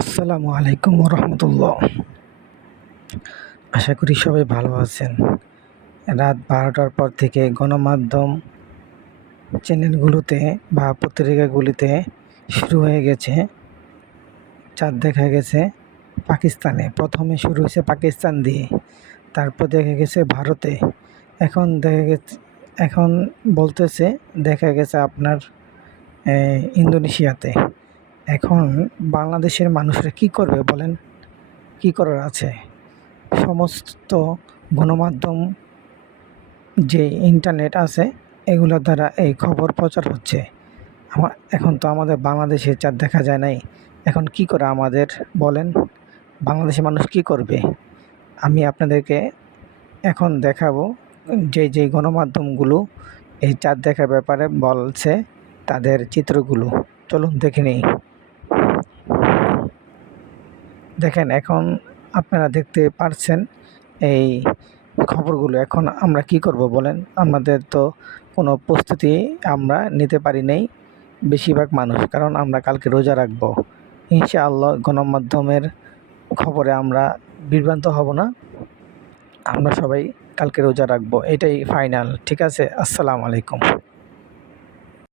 আসসালামু আলাইকুম রহমতুল্লাহ। আশা করি সবাই ভালো আছেন। রাত 12টার পর থেকে গণমাধ্যম চ্যানেলগুলোতে বা পত্রিকাগুলিতে শুরু হয়ে গেছে চাঁদ দেখা গেছে পাকিস্তানে। প্রথমে শুরু হয়েছে পাকিস্তান দিয়ে, তারপর দেখা গেছে ভারতে, এখন বলতেছে দেখা গেছে আপনার ইন্দোনেশিয়াতে। এখন বাংলাদেশের মানুষরা কি করবে বলেন? কি করার আছে? সমস্ত গণমাধ্যম যে ইন্টারনেট আছে এগুলোর দ্বারা এই খবর প্রচার হচ্ছে। এখন তো আমাদের বাংলাদেশে চাঁদ দেখা যায় নাই। এখন কি করে আমাদের বলেন? বাংলাদেশের মানুষ কি করবে? আমি আপনাদেরকে এখন দেখাবো যে গণমাধ্যমগুলো এই চাঁদ দেখার ব্যাপারে বলছে তাদের চিত্রগুলো। চলুন দেখে নিই। দেখেন, এখন আপনারা দেখতে পারছেন এই খবরগুলো। এখন আমরা কি করব বলেন? আমাদের তো কোনো প্রস্তুতি আমরা নিতে পারি নাই বেশিরভাগ মানুষ, কারণ আমরা কালকে রোজা রাখবো। ইনশাআল্লাহ গণমাধ্যমের খবরে আমরা বিভ্রান্ত হব না। আমরা সবাই কালকে রোজা রাখবো, এটাই ফাইনাল। ঠিক আছে? আসসালামু আলাইকুম।